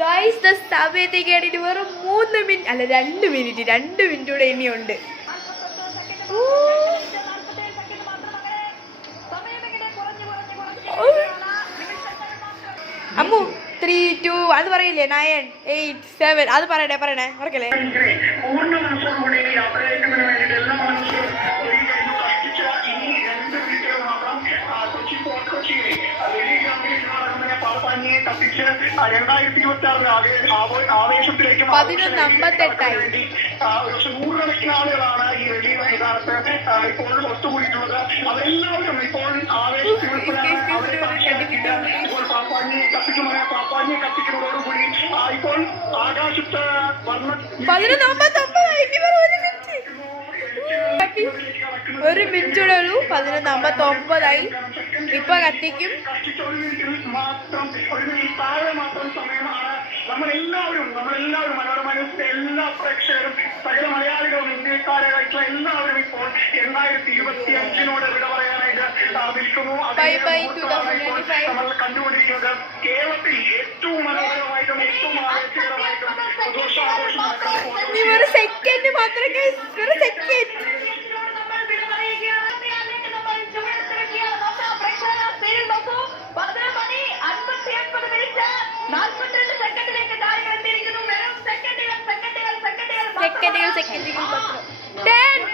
Guys സമയത്തേക്കാണ് ഇനി വെറും 3 minute അല്ല 2 മിനിറ്റ് 2 മിനിറ്റ് കൂടെ ഇനിയുണ്ട്. അമ്മു 3, 2 അത് പറയില്ലേ 9, 8, 7 അത് പറയണേ ഓർക്കല്ലേ. കത്തിച്ച് 2026 ആവേശത്തിലേക്ക് 11:58 നൂറുകണക്കിന് ആളുകളാണ് ഈ വലിയ മൈതാനത്ത് ഇപ്പോൾ ഒത്തുകൂടിയിട്ടുള്ളത്. അവരെല്ലാവരും ഇപ്പോൾ ഇപ്പോൾ പാപ്പാഞ്ഞിയെ കത്തിക്കുന്നതോടുകൂടി ഇപ്പോൾ ആകാശത്ത് 1 മിനിറ്റ് കൂടെ ഉള്ളൂ. 11:59 ഇപ്പൊ കത്തിക്കും. മാത്രം സമയമാണ്. നമ്മളെല്ലാവരും മനോരമ ന്യൂസിലെ എല്ലാ പ്രേക്ഷകരും സകല മലയാളികളും ഇന്ത്യക്കാരായിട്ടുള്ള എല്ലാവരും ഇപ്പോൾ 2025 വിട പറയാനായിട്ട് നിൽക്കുന്നു. നമ്മൾ കണ്ടുകൊണ്ടിരിക്കുന്നത് കേരളത്തിൽ ഏറ്റവും മനോഹരമായിട്ടും ഏറ്റവും ആവേശകരമായിട്ടും പുതുവർഷാഘോഷം നടക്കുന്ന ഒരു സെക്കൻഡ് മാത്രം സെക്കൻഡുകൾ 10,